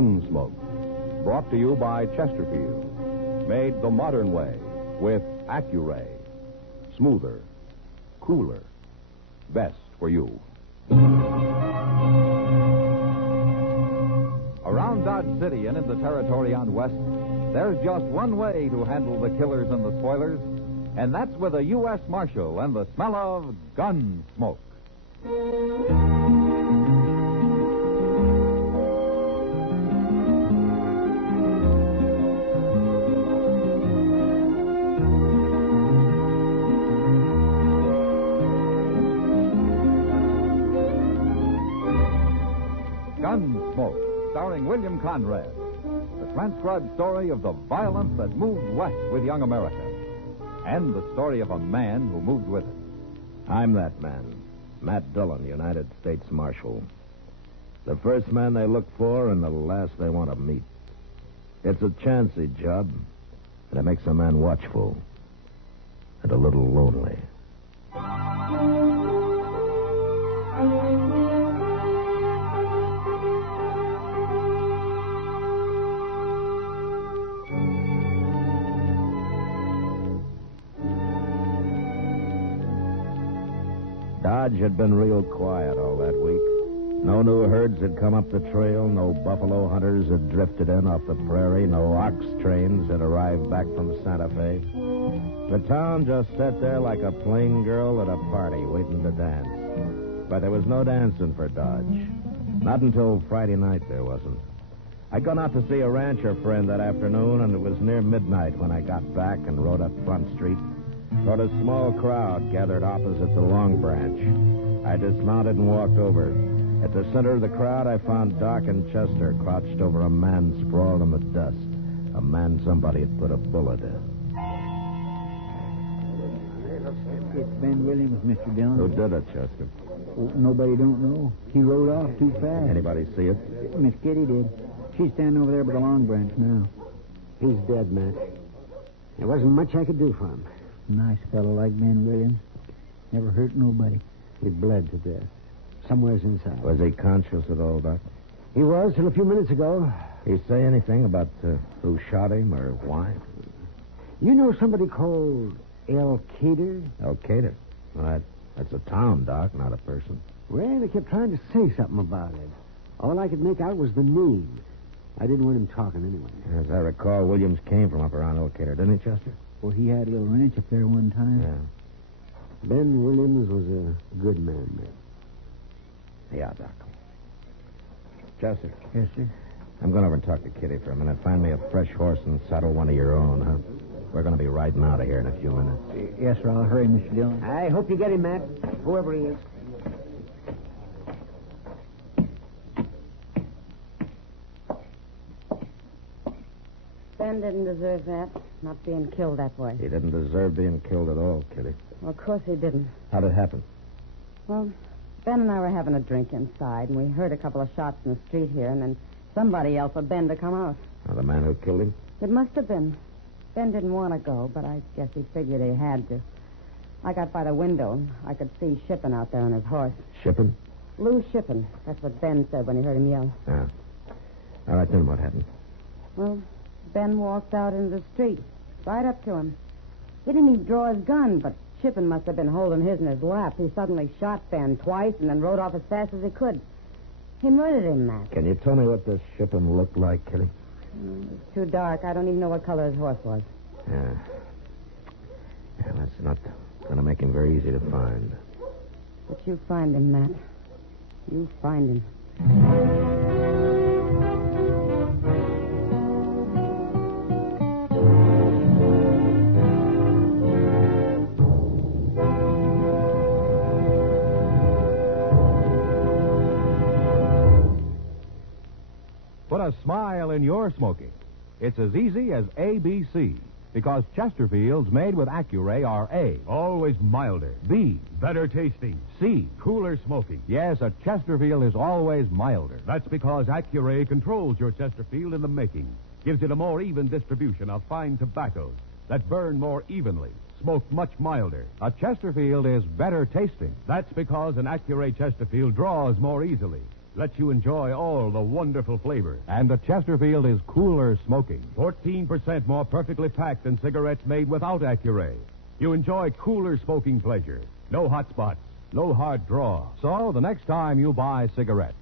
Gunsmoke, brought to you by Chesterfield, made the modern way with Accuray. Smoother, cooler, best for you. Around Dodge City and in the territory on West, there's just one way to handle the killers and the spoilers, and that's with a U.S. Marshal and the smell of Gunsmoke. Gunsmoke, starring William Conrad. The transcribed story of the violence that moved west with young America. And the story of a man who moved with it. I'm that man, Matt Dillon, United States Marshal. The first man they look for and the last they want to meet. It's a chancy job, and it makes a man watchful and a little lonely. Dodge had been real quiet all that week. No new herds had come up the trail, no buffalo hunters had drifted in off the prairie, no ox trains had arrived back from Santa Fe. The town just sat there like a plain girl at a party waiting to dance. But there was no dancing for Dodge. Not until Friday night there wasn't. I'd gone out to see a rancher friend that afternoon, and it was near midnight when I got back and rode up Front Street toward a small crowd gathered opposite the Long Branch. I dismounted and walked over. At the center of the crowd, I found Doc and Chester crouched over a man sprawled in the dust. A man somebody had put a bullet in. It's Ben Williams, Mr. Dillon. Who did it, Chester? Oh, nobody don't know. He rode off too fast. Anybody see it? Miss Kitty did. She's standing over there by the Long Branch now. He's dead, Matt. There wasn't much I could do for him. Nice fellow like Ben Williams. Never hurt nobody. He bled to death. Somewhere's inside. Was he conscious at all, Doc? He was till a few minutes ago. He say anything about who shot him or why? You know somebody called Elkader? Elkader? Well, that's a town, Doc, not a person. Well, they kept trying to say something about it. All I could make out was the name. I didn't want him talking anyway. As I recall, Williams came from up around Elkader, didn't he, Chester? Well, he had a little ranch up there one time. Yeah. Ben Williams was a good man, Matt. Yeah, Doc. Chester. Yes, sir. I'm going over and talk to Kitty for a minute. Find me a fresh horse and saddle one of your own, huh? We're going to be riding out of here in a few minutes. Yes, sir. I'll hurry, Mr. Dillon. I hope you get him, Matt, whoever he is. Ben didn't deserve that, not being killed that way. He didn't deserve being killed at all, Kitty. Well, of course he didn't. How'd it happen? Well, Ben and I were having a drink inside, and we heard a couple of shots in the street here, and then somebody yelled for Ben to come out. Now, the man who killed him? It must have been. Ben didn't want to go, but I guess he figured he had to. I got by the window, and I could see Shippen out there on his horse. Shippen? Lou Shippen. That's what Ben said when he heard him yell. Yeah. All right, then what happened? Well, Ben walked out into the street, right up to him. He didn't even draw his gun, but Shippen must have been holding his in his lap. He suddenly shot Ben twice and then rode off as fast as he could. He murdered him, Matt. Can you tell me what this Shippen looked like, Kitty? It's too dark. I don't even know what color his horse was. Yeah. Yeah, that's not going to make him very easy to find. But you find him, Matt. You find him. Put a smile in your smoking. It's as easy as ABC, because Chesterfields made with Accuray are A. Always milder. B. Better tasting. C. Cooler smoking. Yes, a Chesterfield is always milder. That's because Accuray controls your Chesterfield in the making. Gives it a more even distribution of fine tobaccos that burn more evenly, smoke much milder. A Chesterfield is better tasting. That's because an Accuray Chesterfield draws more easily, lets you enjoy all the wonderful flavors. And the Chesterfield is cooler smoking. 14% more perfectly packed than cigarettes made without Accuray. You enjoy cooler smoking pleasure. No hot spots, no hard draw. So the next time you buy cigarettes,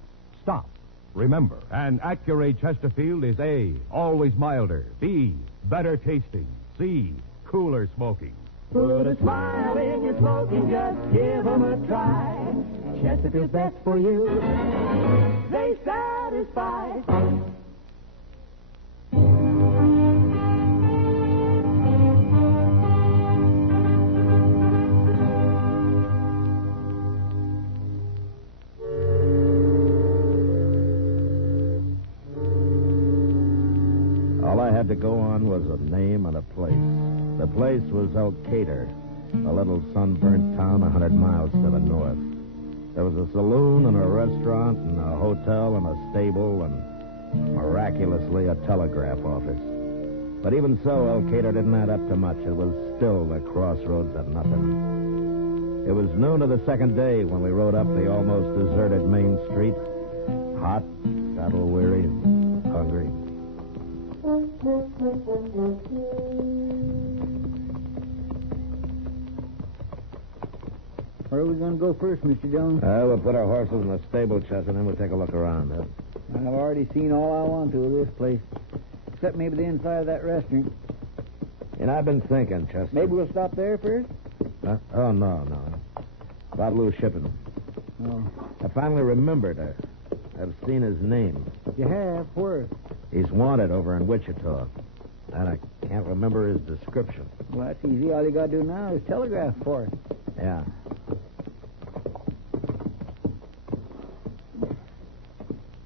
stop. Remember. And Accuray Chesterfield is A, always milder. B, better tasting. C, cooler smoking. Put a smile in your smoking, just give 'em a try. Chesterfield's best for you. They satisfy. All I had to go on was a name and a place. The place was Elkader, a little sunburnt town 100 miles to the north. There was a saloon and a restaurant and a hotel and a stable and, miraculously, a telegraph office. But even so, Elkader didn't add up to much. It was still the crossroads of nothing. It was noon of the second day when we rode up the almost deserted main street, hot, saddle-weary, hungry. Where are we going to go first, Mr. Jones? We'll put our horses in the stable, Chester, and then we'll take a look around. I've already seen all I want to of this place, except maybe the inside of that restaurant. And I've been thinking, Chester. Maybe we'll stop there first? Oh, no. About loose shipping. Oh. I finally remembered. I've seen his name. You have? Where? He's wanted over in Wichita. And I can't remember his description. Well, that's easy. All you got to do now is telegraph for it. Yeah.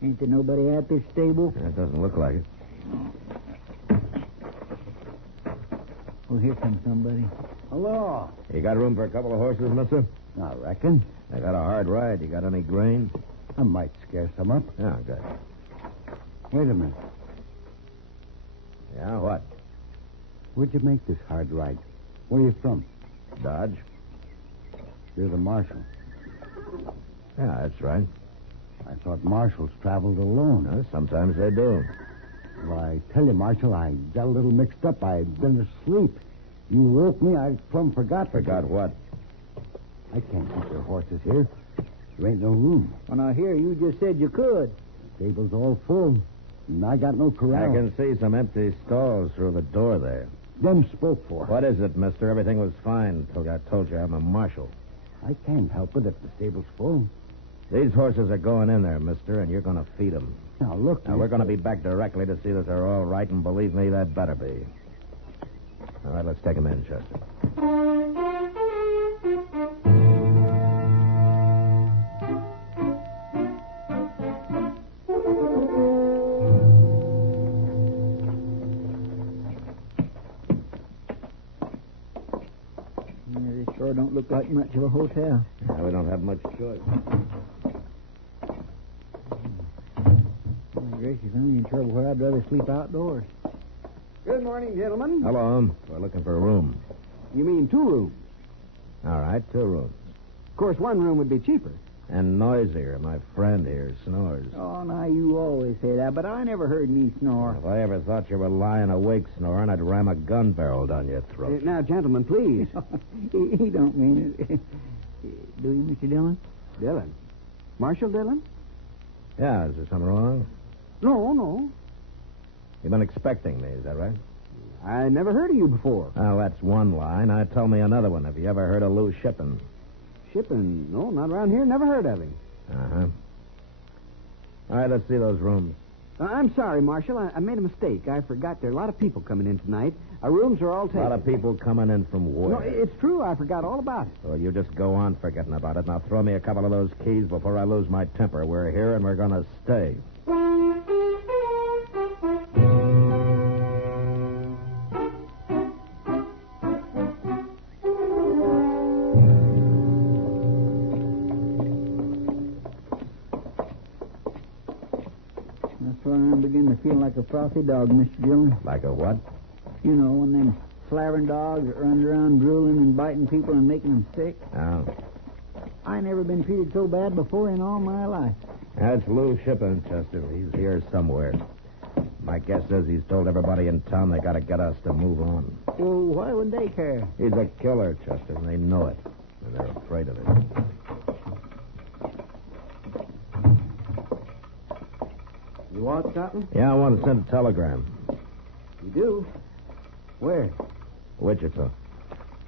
Ain't there nobody at this stable? It doesn't look like it. Oh, here comes somebody. Hello. You got room for a couple of horses, mister? I reckon. I got a hard ride. You got any grain? I might scare some up. Yeah, good. Wait a minute. Yeah, what? Where'd you make this hard ride? Where are you from? Dodge? You're the marshal. Yeah, that's right. I thought marshals traveled alone. Sometimes they do. Well, I tell you, Marshal, I got a little mixed up. I'd been asleep. You woke me. I plumb forgot. Forgot what? I can't keep your horses here. There ain't no room. Well, now, here, you just said you could. Stable's all full. And I got no corral. I can see some empty stalls through the door there. Them spoke for. What is it, mister? Everything was fine until I told you I'm a marshal. I can't help it if the stable's full. These horses are going in there, mister, and you're going to feed them. Now, look. Now, we're going to be back directly to see that they're all right, and believe me, they better be. All right, let's take them in, Chester. This sure don't look like much of a hotel. We don't have much choice. Oh, gracious, I'm in trouble where I'd rather sleep outdoors. Good morning, gentlemen. Hello. We're looking for a room. You mean 2 rooms? All right, 2 rooms. Of course, 1 room would be cheaper. And noisier. My friend here snores. Oh, now, you always say that, but I never heard me snore. If I ever thought you were lying awake snoring, I'd ram a gun barrel down your throat. Now, gentlemen, please. He don't mean it. Do you, Mr. Dillon? Dillon. Marshal Dillon? Yeah, is there something wrong? No. You've been expecting me, is that right? I never heard of you before. Well, that's one line. Now, tell me another one. Have you ever heard of loose shipping? Shipping? No, not around here. Never heard of him. Uh-huh. All right, let's see those rooms. I'm sorry, Marshal. I made a mistake. I forgot there are a lot of people coming in tonight. Our rooms are all A taken. lot of people coming in from where? No, it's true. I forgot all about it. Well, you just go on forgetting about it. Now, throw me a couple of those keys before I lose my temper. We're here, and we're going to stay. That's why I'm beginning to feel like a frothy dog, Mr. Dillon. Like a what? You know, one of them slavering dogs that runs around drooling and biting people and making them sick. Oh. I never been treated so bad before in all my life. That's Lou Shippen, Chester. He's here somewhere. My guess is he's told everybody in town they got to get us to move on. Well, why wouldn't they care? He's a killer, Chester, and they know it. And they're afraid of it. You want something? Yeah, I want to send a telegram. You do? Where? Wichita.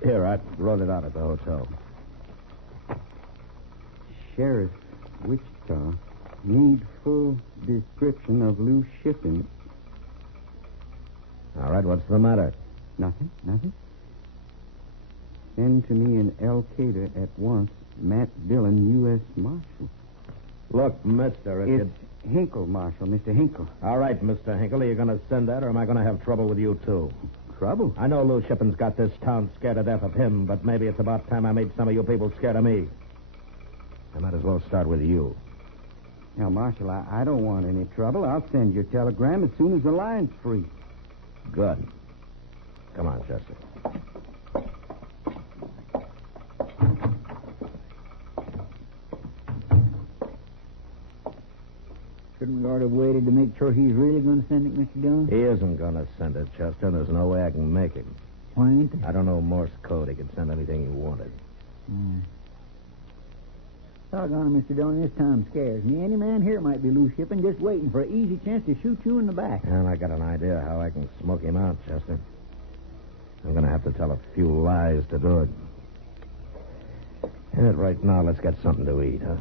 Here, I wrote it out at the hotel. Sheriff, Wichita, need full description of Lou Shippen. All right, what's the matter? Nothing. Send to me in Elkader at once, Matt Dillon, U.S. Marshal. Look, mister, It's Hinkle, Marshal, Mr. Hinkle. All right, Mr. Hinkle, are you going to send that, or am I going to have trouble with you, too? Trouble? I know Lou Shippen's got this town scared to death of him, but maybe it's about time I made some of you people scared of me. I might as well start with you. Now, Marshal, I don't want any trouble. I'll send your telegram as soon as the line's free. Good. Come on, Chester. Shouldn't we ought to have waited to make sure he's really going to send it, Mr. Dillon? He isn't going to send it, Chester. There's no way I can make him. Why ain't there? I don't know Morse code. He could send anything he wanted. Doggone it, Mr. Dillon, this time scares me. Any man here might be Lou Shippen, just waiting for an easy chance to shoot you in the back. And I got an idea how I can smoke him out, Chester. I'm going to have to tell a few lies to do it. And right now, let's get something to eat, huh?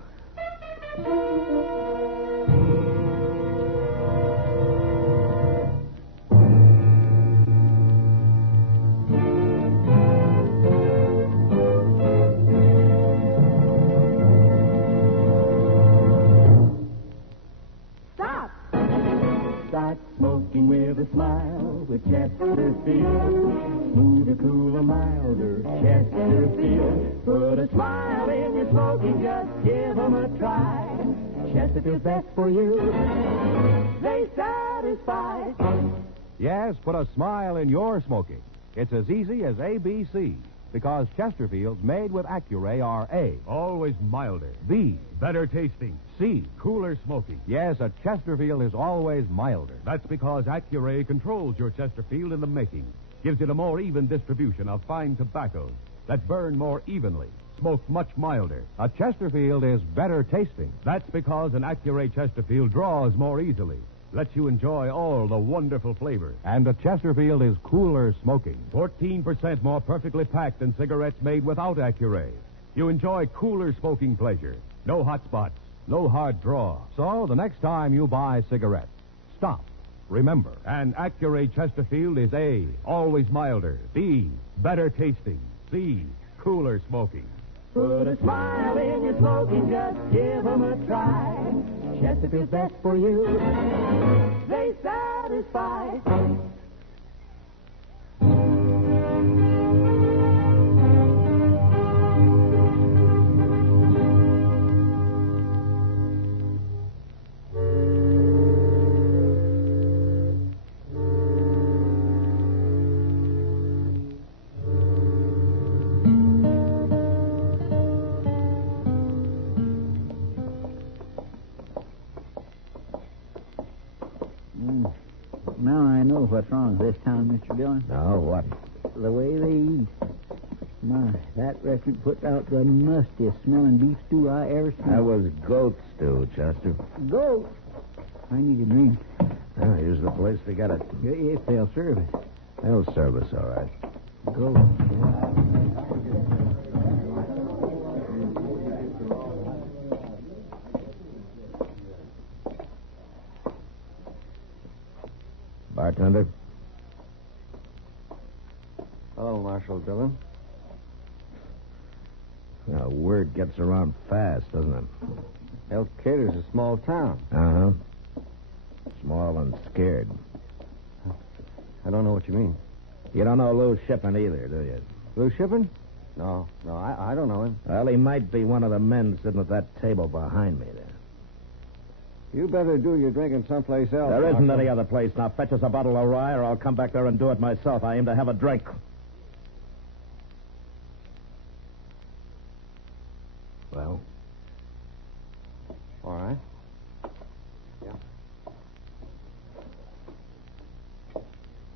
Start smoking with a smile with Chesterfield. Smoother, cooler, milder Chesterfield. Put a smile in your smoking, just give 'em a try. Chesterfield's best for you. They satisfy. Yes, put a smile in your smoking. It's as easy as ABC. Because Chesterfields made with Accuray are A, Always milder. B, Better tasting. C. Cooler smoking. Yes, a Chesterfield is always milder. That's because Accuray controls your Chesterfield in the making. Gives it a more even distribution of fine tobaccos that burn more evenly, smoke much milder. A Chesterfield is better tasting. That's because an Accuray Chesterfield draws more easily, lets you enjoy all the wonderful flavors. And a Chesterfield is cooler smoking. 14% more perfectly packed than cigarettes made without Accuray. You enjoy cooler smoking pleasure. No hot spots, no hard draw. So the next time you buy cigarettes, stop. Remember, And Accuray Chesterfield is A, always milder. B, better tasting. C, cooler smoking. Put a smile in your smoking, just give 'em a try. Chesterfield's best for you. They satisfy. Now I know what's wrong this town, Mr. Dillon. No, what? The way they eat. My, that restaurant puts out the mustiest smelling beef stew I ever seen. That was goat stew, Chester. Go. I need a drink. Oh, here's the place to get it. If they'll serve it. They'll serve us, all right. Go. Bartender? Hello, Marshal Dillon. Now, word gets around fast, doesn't it? Elkader's a small town. Uh-huh. Small and scared. I don't know what you mean. You don't know Lou Shippen either, do you? Lou Shippen? No, I don't know him. Well, he might be one of the men sitting at that table behind me there. You better do your drinking someplace else. There isn't Marshal. any other place. Now fetch us a bottle of rye, or I'll come back there and do it myself. I aim to have a drink. Well? All right.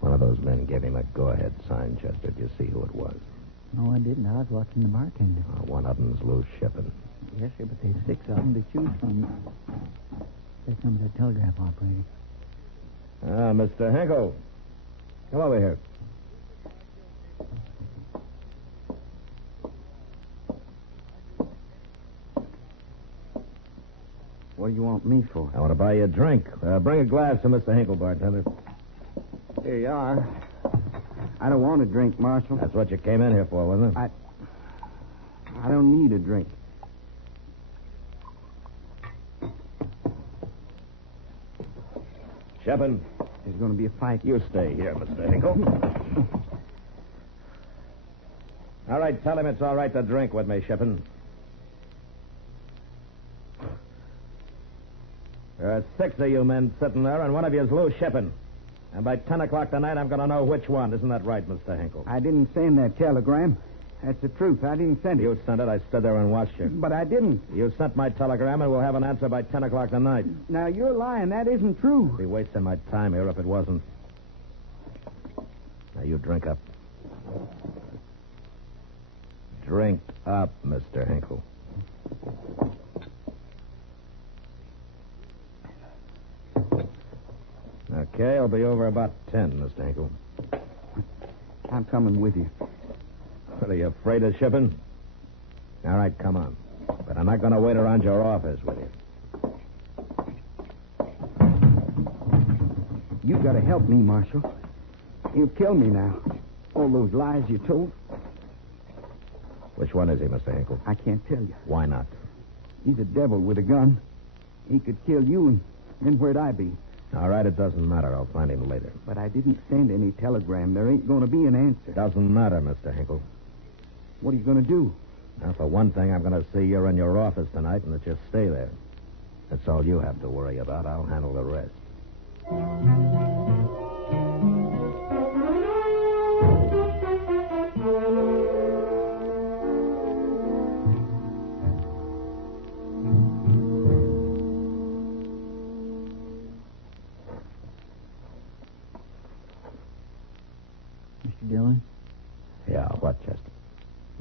One of those men gave him a go-ahead sign, Chester. Did you see who it was? No, I didn't. I was watching the bartender. One of them's loose shipping. Yes, sir, but there's 6 of them to choose from. There comes that telegraph operator. Mr. Hinkle. Come over here. What do you want me for? I want to buy you a drink. Bring a glass to Mr. Hinkle, bartender. Here you are. I don't want a drink, Marshal. That's what you came in here for, wasn't it? I don't need a drink. Shipping. There's going to be a fight. You stay here, Mr. Hinkle. All right, tell him it's all right to drink with me, Shipping. There are 6 of you men sitting there, and one of you's loose shipping. And by 10 o'clock tonight, I'm going to know which one. Isn't that right, Mr. Hinkle? I didn't send that telegram. That's the truth. I didn't send it. You sent it. I stood there and watched you. But I didn't. You sent my telegram, and we'll have an answer by 10 o'clock tonight. Now, you're lying. That isn't true. I'd be wasting my time here if it wasn't. Now, you drink up. Drink up, Mr. Hinkle. Okay, I'll be over about 10, Mr. Hinkle. I'm coming with you. What, are you afraid of shipping? All right, come on. But I'm not going to wait around your office with you. You've got to help me, Marshal. You'll kill me now. All those lies you told. Which one is he, Mr. Hinkle? I can't tell you. Why not? He's a devil with a gun. He could kill you, and then where'd I be? All right, it doesn't matter. I'll find him later. But I didn't send any telegram. There ain't going to be an answer. Doesn't matter, Mr. Hinkle. What are you going to do? Now, for one thing, I'm going to see you're in your office tonight and that you stay there. That's all you have to worry about. I'll handle the rest. Mr. Dillon? Yeah, what, Chester?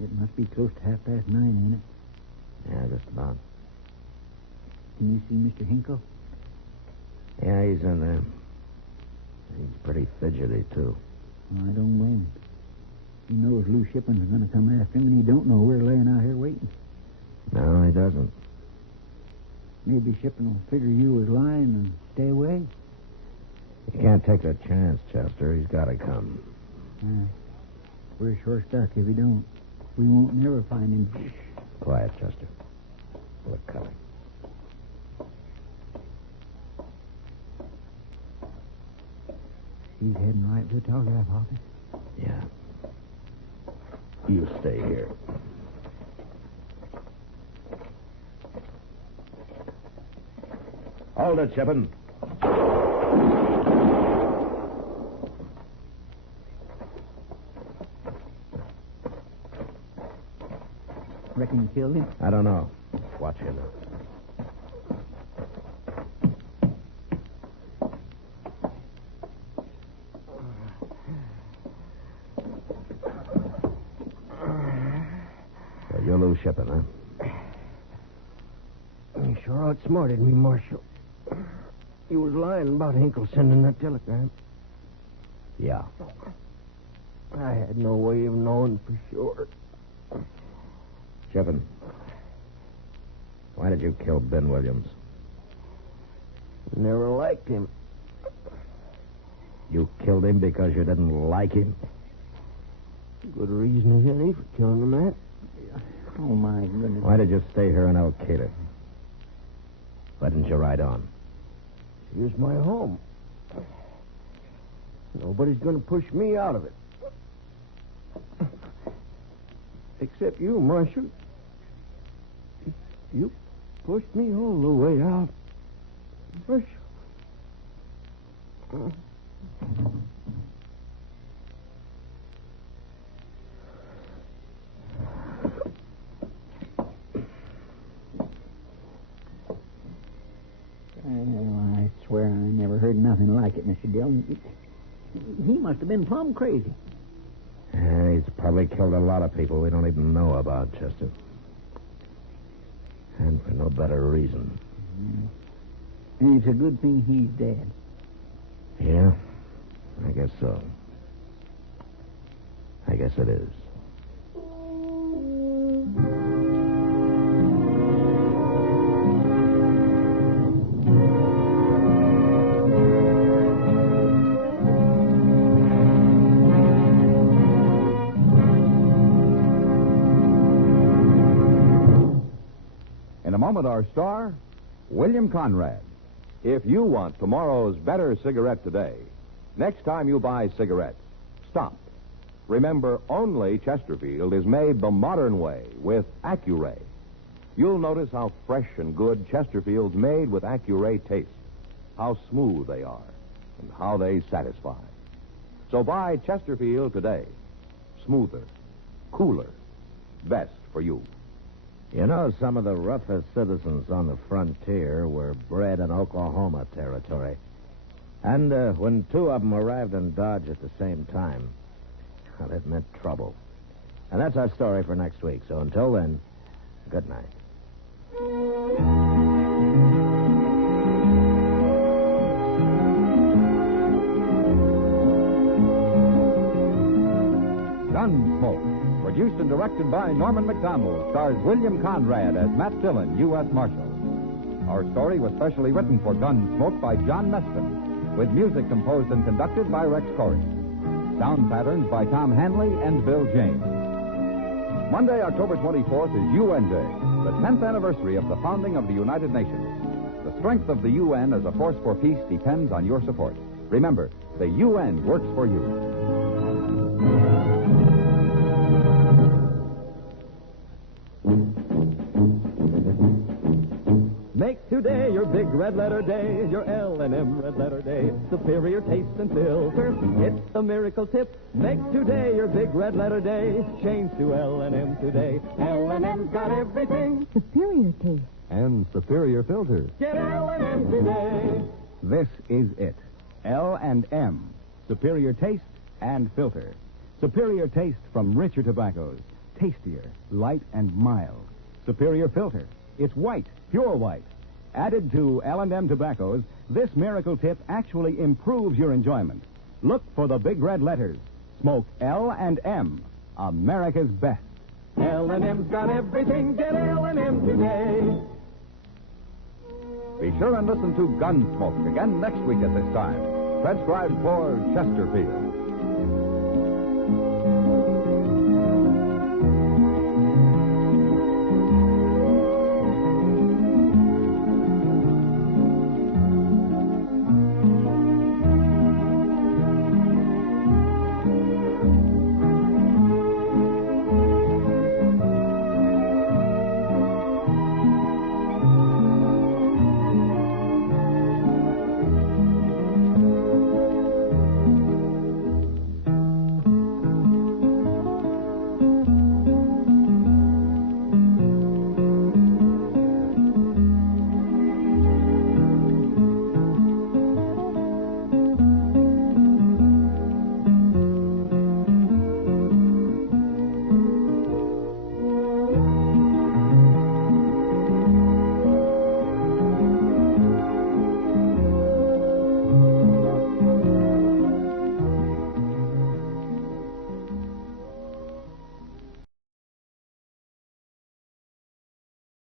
It must be close to 9:30, ain't it? Yeah, just about. Can you see Mr. Hinkle? Yeah, he's in there. He's pretty fidgety, too. Well, I don't blame him. He knows Lou Shipping's going to come after him, and he don't know we're laying out here waiting. No, he doesn't. Maybe Shipping will figure you was lying and stay away. You can't take a chance, Chester. He's got to come. We're sure stuck if he don't. We won't never find him. Quiet, Chester. Look coming. He's heading right to the telegraph office. Yeah. You stay here. Hold it, Shippin'. Reckon you killed him? I don't know. Watch him. So you're Lou Shippin', huh? You sure outsmarted me, Marshal. You was lying about Hinkle sending that telegram. Yeah. I had no way of knowing for sure. Shippin'. Why did you kill Ben Williams? Never liked him. You killed him because you didn't like him? Good reason as any for killing him, Matt. Oh, my goodness. Why did you stay here in Elkader? Why didn't you ride on? Here's my home. Nobody's going to push me out of it. Except you, Marshal. You pushed me all the way out. Marshal. I swear I never heard nothing like it, Mr. Dillon. He must have been plumb crazy. He's probably killed a lot of people we don't even know about, Chester. And for no better reason. And it's a good thing he's dead. Yeah, I guess so. I guess it is. In a moment, our star, William Conrad. If you want tomorrow's better cigarette today, next time you buy cigarettes, stop. Remember, only Chesterfield is made the modern way with Accuray. You'll notice how fresh and good Chesterfield's made with Accuray taste, how smooth they are, and how they satisfy. So buy Chesterfield today. Smoother, cooler, best for you. You know, some of the roughest citizens on the frontier were bred in Oklahoma territory. And when two of them arrived in Dodge at the same time, well, it meant trouble. And that's our story for next week. So until then, good night. Gunsmoke, produced and directed by Norman Macdonnell, stars William Conrad as Matt Dillon, U.S. Marshal. Our story was specially written for Gunsmoke by John Meston, with music composed and conducted by Rex Corey. Sound patterns by Tom Hanley and Bill James. Monday, October 24th is UN Day, the 10th anniversary of the founding of the United Nations. The strength of the UN as a force for peace depends on your support. Remember, the UN works for you. Make today your big red letter day, your L&M red letter day. Superior taste and filter, it's a miracle tip. Make today your big red letter day. Change to L&M today. L&M's got everything. Superior taste. And superior filters. Get L&M today. This is it. L&M. Superior taste and filter. Superior taste from richer tobaccos. Tastier, light, and mild. Superior filter. It's white, pure white. Added to L&M tobaccos, this miracle tip actually improves your enjoyment. Look for the big red letters. Smoke L&M, America's best. L&M's got everything. Get L&M today. Be sure and listen to Gunsmoke again next week at this time. Transcribed for Chesterfield.